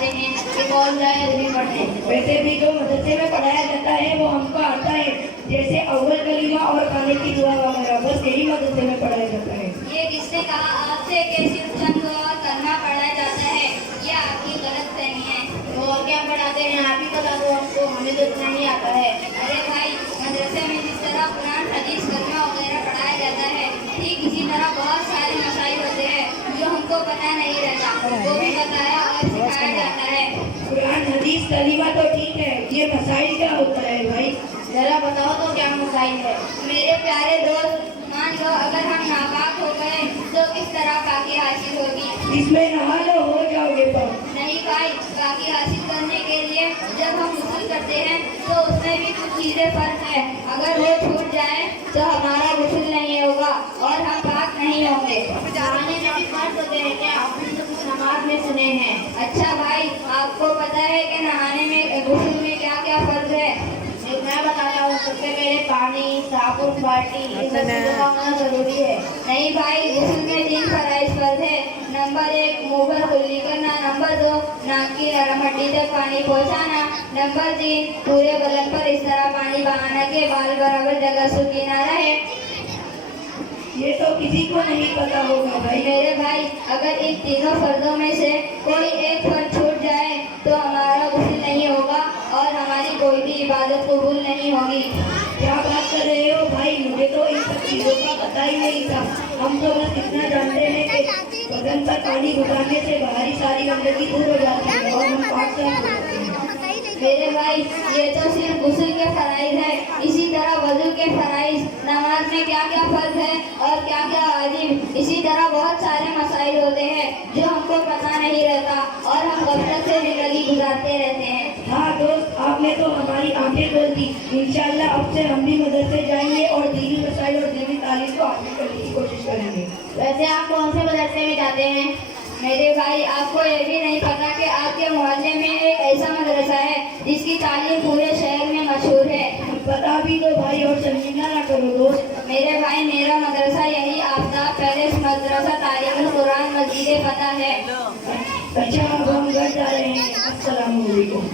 बताते हैं कि कौन जाए अरबी पढ़ने। वैसे भी जो मदरसे में पढ़ाया जाता है वो हमको आता है, जैसे अव्वल कलीमा और खाने की दुआ वगैरह, बस यही मदरसे में पढ़ाया जाता है। ये किसने कहा आपसे कि सिर्फ चंद और कलमा पढ़ाया जाता है? ये आपकी गलतफहमी है। तो और क्या पढ़ाते हैं? आप ही बता दो हमको, हमें तो इतना ही आता है। अरे भाई, मदरसे में जिस तरह कुरान, हदीस, कलमा वगैरह पढ़ाया जाता है, ठीक इसी तरह बहुत सारे मसाइल होते हैं जो हमको पता नहीं रहता, वो भी बताया और सिखाया जाता है। कुरान हदीस कलीमा तो ठीक है, ये मसाइल क्या होता है भाई? जरा बताओ तो क्या मसाइल है? मेरे प्यारे दोस्त, मान लो अगर हम नापाक हो गए तो किस तरह पाकी हासिल होगी? इसमें नहा लो, हो जाओगे पाक। नहीं भाई, पाकी हासिल करने के लिए जब हम गुस्ल करते हैं तो उसमें भी कुछ चीजें फर्क है। अगर वो छूट जाए तो हमारा गुस्ल नहीं होगा और हम पाक नहीं होंगे। नहाने में भी फर्क होते हैं क्या? आपने तो कुछ नमाज में सुने हैं। अच्छा भाई, आपको पता है कि नहाने में, गुस्ल में क्या क्या फर्क है? मैं बताता हूँ। सबसे पहले पानी, साबुन, बाल्टी, ये सब चीजों का होना जरूरी है। नहीं भाई, गुस्ल में 3 फराइज फर्ज है। नंबर 1, मुंह पर कुल्ली करना। नंबर 2, नाक की नरम हड्डी तक पानी पहुंचाना। नंबर 3, पूरे बदन पर इस तरह पानी बहाना के बाल बराबर जगह सूखी ना रहे। ये तो किसी को नहीं पता होगा भाई। मेरे भाई, अगर इन तीनों फर्जों में से कोई एक फर्ज छूट जाए तो हमारा गुस्ल नहीं होगा और हमारी कोई भी इबादत कबूल नहीं होगी। क्या बात कर रहे हो भाई? मुझे तो इन सब चीजों का पता ही नहीं था। हम तो बस इतना जानते हैं कि बदन पर पानी गुजारने से बाहरी सारी गंदगी दूर हो जाती है और हम पाक साफ हो जाते हैं। मेरे भाई, ये तो सिर्फ गुस्ल के फराइज है। इसी तरह वजू के फराइज, नमाज में क्या क्या फर्ज है और क्या क्या वाजिब, इसी तरह बहुत सारे मसाइल होते हैं जो हमको पता नहीं रहता और हम गफलत से जिंदगी गुजारते रहते हैं। हाँ दोस्त, आपने तो हमारी आंखें खोल दी। इंशाल्लाह अब से हम भी मदरसे जाएंगे और दीनी मसाइल और दीनी तालीम को हासिल करने की कोशिश करेंगे। वैसे आप कौन से मदरसे में जाते हैं? मेरे भाई, आपको ये भी नहीं पता कि आपके मोहल्ले में एक ऐसा मदरसा है जिसकी तालीम पूरे शहर में मशहूर है। पता भी तो भाई, और शर्मिंदा ना करो दोस्त। मेरे भाई, मेरा मदरसा यही आफ्ताब पैलेस मदरसा तालीमुल कुरान मस्जिद पता है। अच्छा, अब हम घर जा रहे हैं। अस्सलाम वालेकुम।